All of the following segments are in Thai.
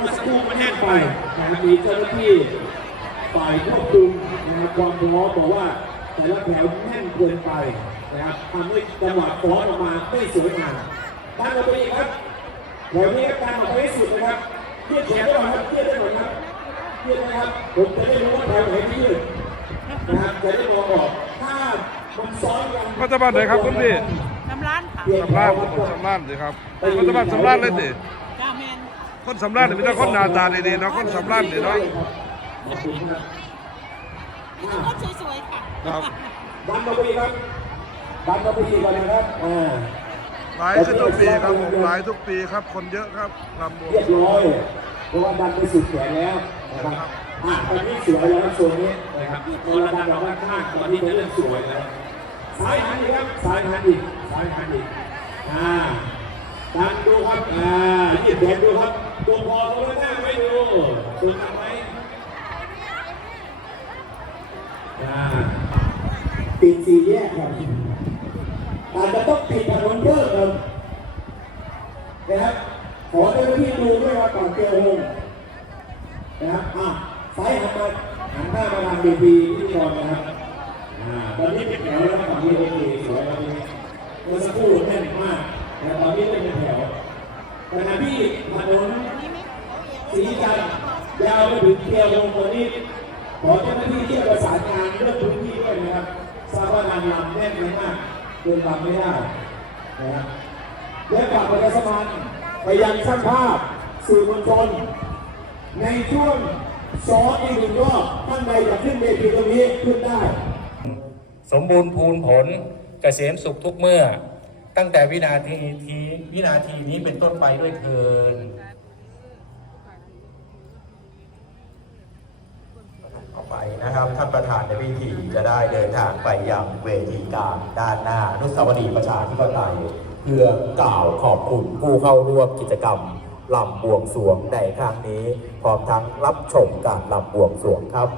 เมื่อสักครู่มันแน่นไปนะครับมีเจ้าหน้าที่ฝ่ายควบคุมนะครับความพร้อมบอกว่า แต่ละแถวแน่นเกินไปนะครับทำให้จังหวะฟ้อนออกมาไม่สวยงามตั้งเอาไปอีกครับแถวนี้ก็ตั้งออกไปให้สุดนะครับยืดแขนได้หน่อยครับยืดได้หน่อยครับยืดนะครับผมจะได้รู้ว่าแถวไหนที่ยืดนะครับจะได้มองออกถ้ามันซ้อนกันมาจากบ้านไหนครับคุณพี่น้ำร้านค่ะสำราญคนสำราญสิครับคนสำราญสำราญเลยสิจ้าแมน คนสำราญนี่มีแต่คนหน้าตาดีๆเนาะคนสำราญนี่เนาะขอบคุณครับนี่คือคนสวยๆค่ะครับดันมาไปอีกครับดันมาไปอีกก่อนนะครับอ่าหลายขึ้นทุกปีครับผมหลายทุกปีครับ คนเยอะครับลำบวงเรียบร้อยเพราะว่าดันไปสุดแขนแล้วนะครับอ่าตอนนี้สวยแล้วโซนนี้นะครับพอเราดันออกด้านข้างตอนนี้จะเริ่มสวยแล้วซ้ายหันอีกครับซ้ายหันอีกซ้ายหันอีกอ่า ดันดูครับ อ่าหยิบแขนดูครับตัวพอตัวหน้าไม่ดูตัวทำไหมอ่าปิดสี่แยกครับ อาจจะต้องปิดถนนเพิ่มครับนะครับ ขอเจ้าหน้าที่ดูด้วยว่าก่อนเจอวงนะครับ อะซ้ายหันมาหันหน้ามาทางดีดีที่ก่อนนะครับ อ่าตอนนี้เป็นแถวแล้วฝั่งนี้โอเคสวยแล้วนี้เมื่อสักครู่แน่นมาก แต่ตอนนี้เป็นแถวขณะที่ถนนสีจันทร์ยาวไปถึงเทียววงตัวนี้ขอเจ้าหน้าที่ที่ประสานงานเรื่องพื้นที่ด้วยนะครับทราบว่านางรำแน่นมากเดินรำไม่ได้นะครับและฝากประชาสัมพันธ์ไปยังช่างภาพสื่อมวลชนในช่วงซ้อมอีกหนึ่งรอบท่านใดอยากขึ้นเวทีตรงนี้ขึ้นได้ สมบูรณ์พูนผลเกษมสุขทุกเมื่อ ตั้งแต่วินาทีทีวินาทีนี้เป็นต้นไปด้วยเทินต่อไปนะครับ ท่านประธานในพิธีจะได้เดินทางไปยังเวทีกลางด้านหน้านุสาวรีย์ประชาธิปไตยเพื่อกล่าวขอบคุณผู้เข้าร่วมกิจกรรมลำบวงสวงในครั้งนี้ พร้อมทั้งรับชมการลำบวงสวงครับ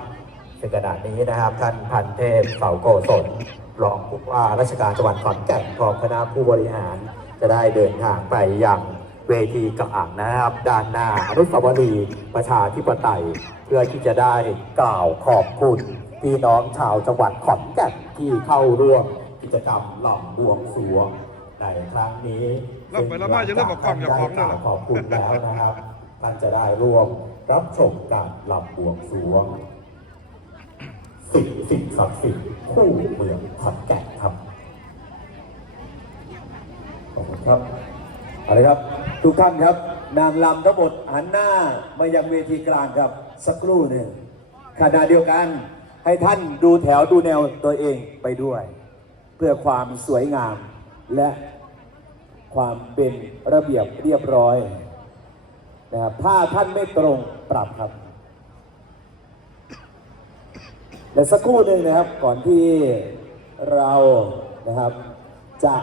ซึ่งขณะนี้นะครับท่านพันเทพเสาโกศล รองผู้ว่าราชการจังหวัดขอนแก่นพร้อมคณะผู้บริหาร จะได้เดินทางไปยังเวทีกลางนะครับ ด้านหน้าอนุสาวรีย์ประชาธิปไตย เพื่อที่จะได้กล่าวขอบคุณพี่น้องชาวจังหวัดขอนแก่นที่เข้าร่วมกิจกรรมหล่ำบวงสรวงในครั้งนี้รับไปแล้วมาจะเริ่มบอกกล้องอย่าของได้นั่นแหละขอบคุณแล้วนะครับท่านจะได้ร่วมรับชมการหล่ำบวงสรวง สิ่งสิ่งศักดิ์สิทธิ์คู่เมืองขอนแก่นครับขอบคุณครับเอาละครับ ทุกท่านครับ นางลำทั้งหมดหันหน้ามายังเวทีกลางครับ สักครู่หนึ่งขณะเดียวกันให้ท่านดูแถวดูแนวตัวเองไปด้วย เพื่อความสวยงาม และความเป็นระเบียบเรียบร้อยนะครับถ้าท่านไม่ตรงปรับครับ และสักครู่หนึ่งนะครับก่อนที่เรานะครับจะ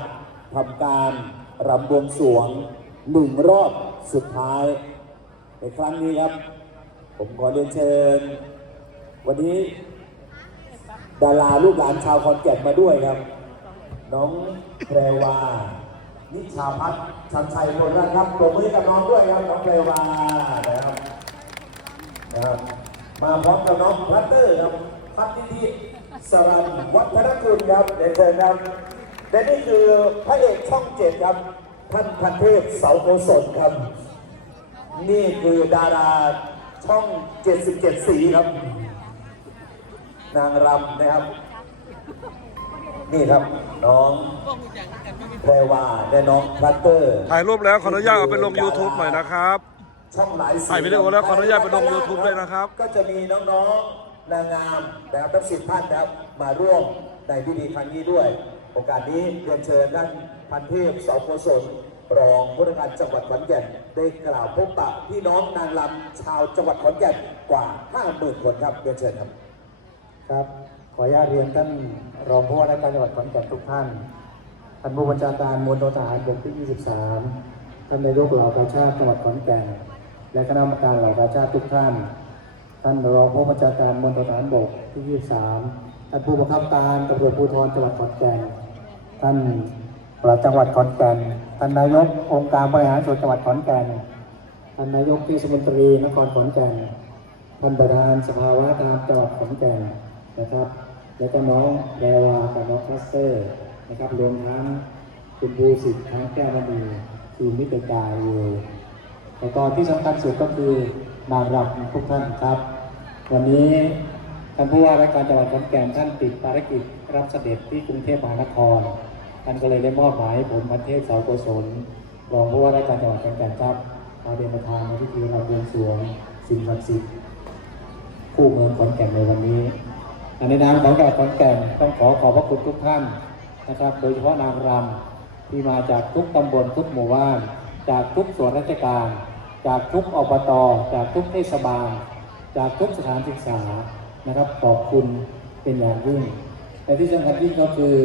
ทำการรำบวงสรวงหนึ่งรอบสุดท้าย ในครั้งนี้ครับ ผมขอเรียนเชิญ วันนี้ ดาราลูกหลานชาวคอนแก่นมาด้วยครับ น้องแพรวา นิชาพัฒน์ชันชัยพลรัตน์ครับปรบมือให้กับน้องด้วยครับน้องแพรวานะครับนะครับมาพร้อมกับน้องพัตเตอร์ครับ พัฒนิธิสรันวัฒนคุณครับเดนเชิญครับและนี่คือพระเอกช่องเจ็ดครับ ท่านพันเทพเสาโกศลครับ นี่คือดาราช่อง 77 สีครับ นางรำนะครับ นี่ครับน้องแพรวาและน้องพัตเตอร์ ถ่ายรูปแล้วขออนุญาตเอาไปลง YouTube หน่อยนะครับ ช่องหลายสีถ่ายวิดีโอแล้วขออนุญาตไปลง YouTube ด้วยนะครับ ก็จะมีน้องๆ นางงามนะครับทั้งสิบท่านนะครับมาร่วมในพิธีครั้งนี้ด้วย โอกาสนี้เรียนเชิญท่านพันเทพเสาโกศลรองผู้ว่าการจังหวัดขอนแก่นได้กล่าวพบปะพี่น้องนางรำชาวจังหวัดขอนแก่นกว่า 50,000 คนครับเรียนเชิญครับครับ ขออนุญาตเรียนท่านรองผู้ว่าราชการจังหวัดขอนแก่นทุกท่านท่านผู้บัญชาการมวลทหารบกที่ 23 ท่านนายกเหล่ากาชาติจังหวัดขอนแก่น และคณะกรรมการเหล่ากาชาติทุกท่าน ท่านรองผู้บัญชาการมวลทหารบกที่ 23 ท่านผู้บังคับการตำรวจภูธรจังหวัดขอนแก่น ท่านปลัดจังหวัดขอนแก่น ท่านนายกองค์การบริหารส่วนจังหวัดขอนแก่น ท่านนายกเทศมนตรีนครขอนแก่น ท่านประธานสภาวะตามจังหวัดขอนแก่นนะครับ แล้วก็น้องแดวากับน้องคัสเตอร์นะครับรวมทั้งคุณบูสิทธิ์ทั้งแก้วมณีทีมมิตรกายอยู่แต่ตอนที่สำคัญสุดก็คือ นางรำทุกท่านครับ วันนี้ท่านผู้ว่าราชการจังหวัดขอนแก่นท่านติดภารกิจรับเสด็จที่กรุงเทพมหานครท่านก็เลยได้มอบหมายผมประเทศเสาโกศลรองผู้ว่าราชการจังหวัดขอนแก่นครับมาเป็นประธานในพิธีรำบวงสวงสิ่งศักดิ์สิทธิ์คู่เมืองขอนแก่นในวันนี้ในนามของจังหวัดขอนแก่นต้องขอขอบพระคุณทุกท่านนะครับ โดยเฉพาะนางรำที่มาจากทุกตำบลทุกหมู่บ้าน จากทุกส่วนราชการ จากทุกอบตจากทุกเทศบาล จากทุกสถานศึกษานะครับขอบคุณเป็นอย่างยิ่งแต่ที่สำคัญยิ่ก็คือ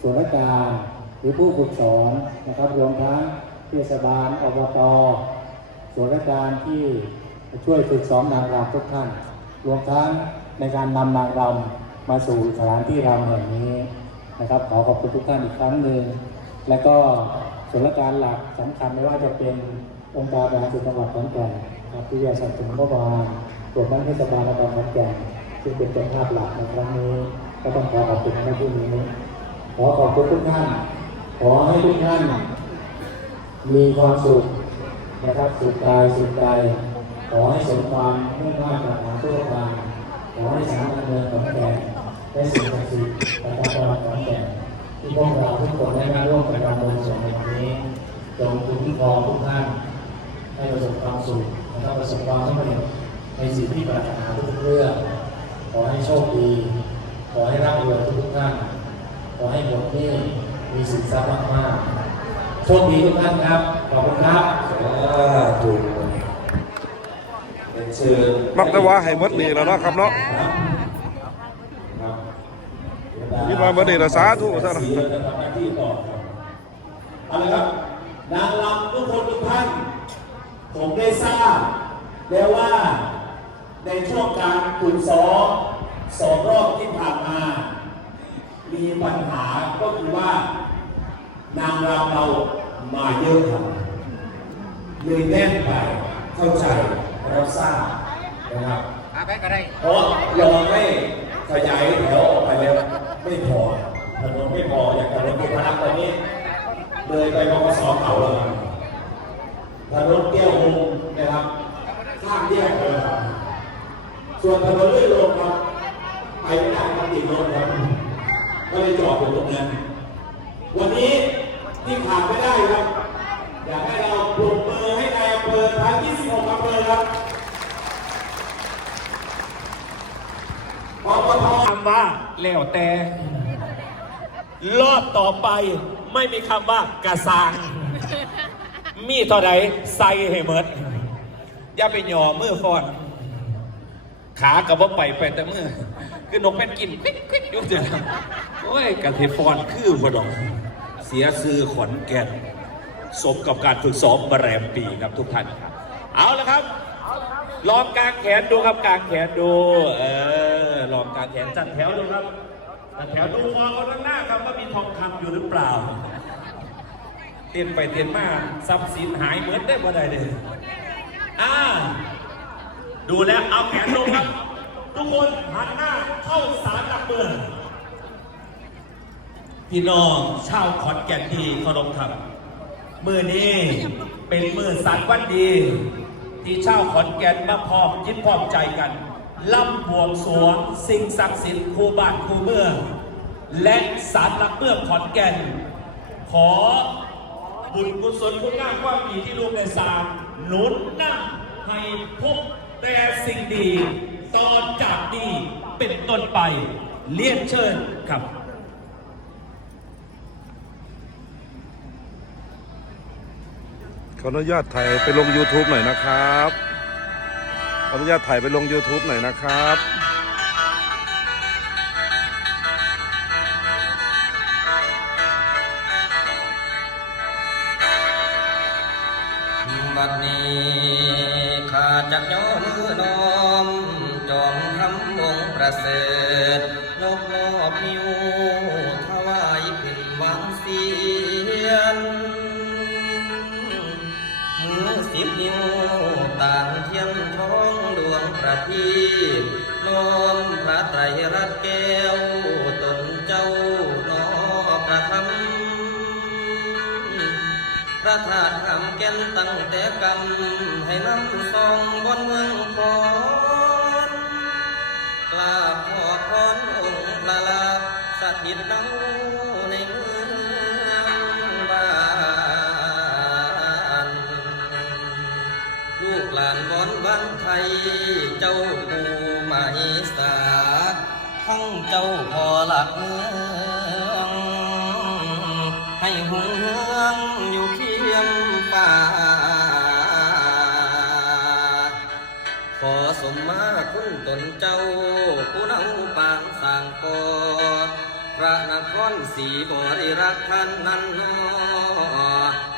ส่วนราชการหรือผู้ฝึกสอนนะครับรวมทั้งเทศบาลอบตส่วนราชการที่ช่วยฝึกซ้อมนางรำทุกท่าน รวมทั้งในการนำนางรำมาสู่สถานที่รำแห่งนี้นะครับขอขอบคุณทุกท่านอีกครั้งหนึ่งและก็ส่วนราชการหลักสำคัญไม่ว่าจะเป็น องค์การบริหารส่วนจังหวัดขอนแก่นครับที่จะสนับสนุนงบประมาณรวมทั้งเทศบาลนครขอนแก่นซึ่งเป็นเจ้าภาพหลักในครั้งนี้ก็ต้องขอขอบคุณในที่นี้ ขอขอบคุณทุกท่าน ขอให้ทุกท่าน มีความสุขนะครับสุขกายสุขใจขอให้สมความมุ่งมั่นปรารถนาทุกประการขอให้สามารถเมืองขอนแก่นได้สิ่งศักดิ์สิทธิ์ประจำจังหวัดขอนแก่นที่พวกเราทุกคนได้มาร่วมกันดำเนินส่วนในวันนี้จงคุ้มครองทุกท่าน ให้ประสบความสุขนะครับประสบความสำเร็จในสิ่งที่ปรารถนาทุกๆเรื่องขอให้โชคดี ขอให้ร่ำรวยทุกๆท่านขอให้หมดหนี้มีสินทรัพย์มากๆโชคดีทุกท่านครับ ขอบคุณครับถูกเป็นเชิญมักแต่ว่าให้หมดนี่แล้วเนาะครับเนาะนี่มาเมื่อนี้ละสาธุซะนะสีจะทำหน้าที่ต่อครับเอาละครับนางรำทุกคนทุกท่าน ผมได้ทราบ แล้วว่าในช่วงการฝึกซ้อมสองรอบที่ผ่านมา มีปัญหาก็คือว่า นางรำเรามาเยอะครับเลยแน่นไปเข้าใจรับทราบนะครับเพราะยอมให้ขยายแถวออกไปแล้วไม่พอถนนไม่พออย่างถนนบุพนักตอนนี้ เลยไปมกสเขาแล้วครับ ถนนแก้วหงนะครับข้ามแยกเลยครับส่วนถนนเลื่อนลงครับไปไม่ได้ครับติดรถครับก็เลยจอดอยู่ตรงนั้น วันนี้ที่ขาดไม่ได้ครับ อยากให้เราปรบมือให้นายอำเภอทั้ง26อำเภอครับอบตคำว่าแล้วแต่ รอบต่อไปไม่มีคำว่ากระซัง มีเท่าใดใส่ให้หมดอย่าไปหย่อมือฟอน ขากับว่าไปไปแต่มือ คือนกเป็นกินควิกควิกอยู่เดียวโอ้ยกระเทฟอนคือพอดอกเสียซื้อขอนแก่นสมกับการฝึกซ้อมมาแรมปีครับทุกท่านครับ เอาละครับ ลองกางแขนดูครับกางแขนดู เออ ลองกางแขนจัดแถวดูครับจัดแถวดูมองคนข้างหน้าครับว่ามีทองคำอยู่หรือเปล่า เตียนไปเตียนมาทรัพย์สินหายเหมือนได้บ่ได้เลยอ่า ดูแล้วเอาแขนลงครับ ทุกคนหันหน้าเข้าสารหลักเมืองพี่น้องชาวขอนแก่นที่เคารพครับมือนี้เป็นมือสันวันดี ที่ชาวขอนแก่นมาพร้อมยิ้มพร้อมใจกันล่ำบวงสวงสิ่งศักดิ์สิทธิ์คู่บ้านคู่เมืองและสารหลักเมืองขอนแก่น ขอ บุญกุศลคุณงามความดีที่ลูกได้สร้างหนุนนำให้พบแต่สิ่งดีตอนจากนี้เป็นต้นไป เลียนเชิญครับขออนุญาตถ่ายไปลง YouTube หน่อยนะครับ ขออนุญาตถ่ายไปลง YouTube หน่อยนะครับ พระธาตุหำแก่นตั้งแต่กำให้น้ำซองบนเมืองคอนกราบขอพรองค์พระลาสถิตเนาในเมืองบ้านลูกหลานบอนบ้านไทย เจ้าปู่หมายสาทั้งเจ้าพ่อหลักเมือง เจ้าผู้นำปางสร้างกอพระนครศรีบริรักท่านนั้นนอ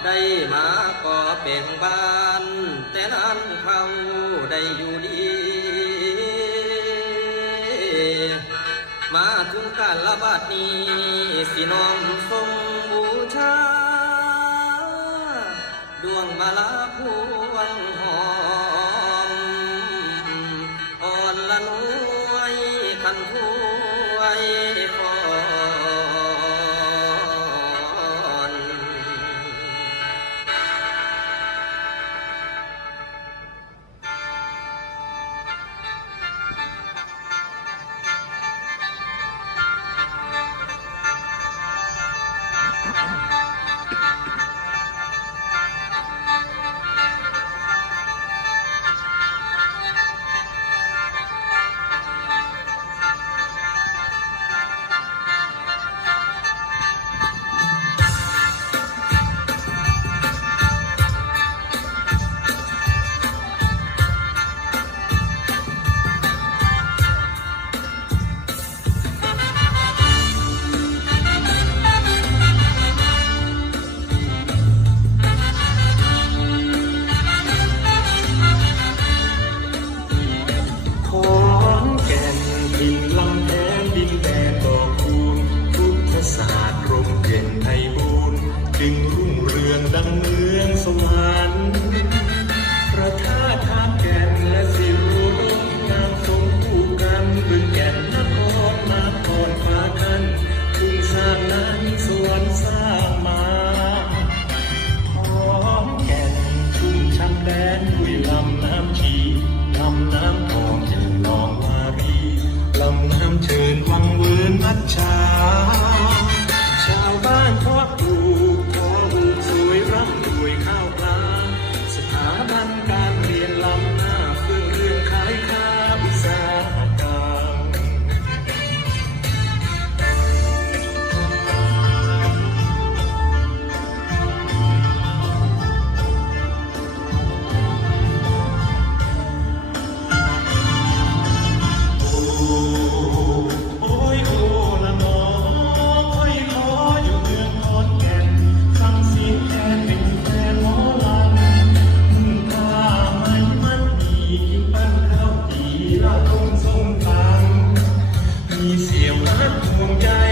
ได้มาก่อเป็นบ้าน แต่นั้นเขาได้อยู่ดี มาถึงการละบาดนี้สิน้อมทรงบูชา ดวงมาลาพวงีเสียวรักห่วงใย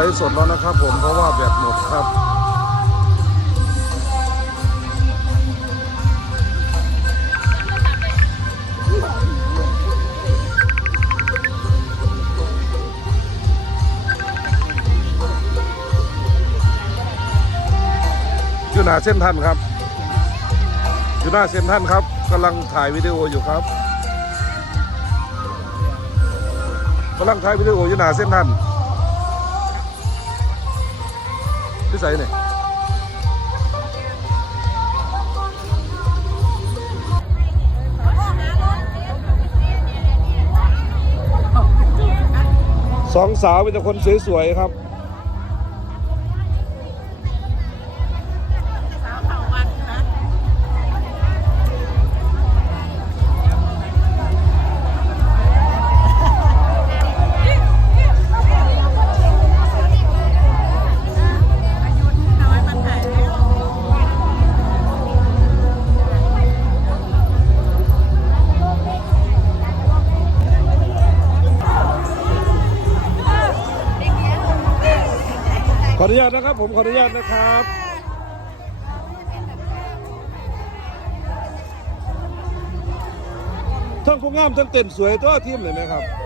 ลฟ์สดแล้วนะครับผมเพราะว่าแบตหมดครับอยู่หน้าเส้นทันครับ อยู่หน้าเส้นทันครับกำลังถ่ายวิดีโออยู่ครับกำลังถ่ายวิดีโออยู่หน้าเส้นทัน ใส่เนี่ยสองสาวเป็นแต่คนสวยๆครับ นุญาตนะครับ ผมขออนุญาตนะครับ ทั้งผู้งามทั้งเต้นสวยตัวทีมเลยไหมครับ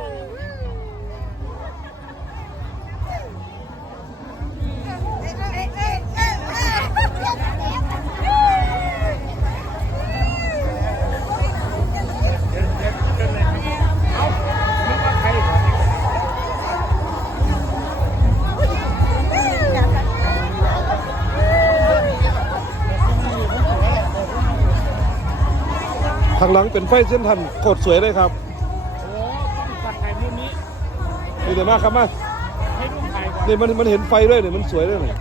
หลังเป็นไฟเส้นทันโคตรสวยเลยครับโอ้ต้องตัดถ่ายมุมนี้นี่เดี๋ยวมากครับมาให้รูปถ่ายก่อนนี่มันมันเห็นไฟด้วยเนี่ยมันสวยด้วยเนี่ย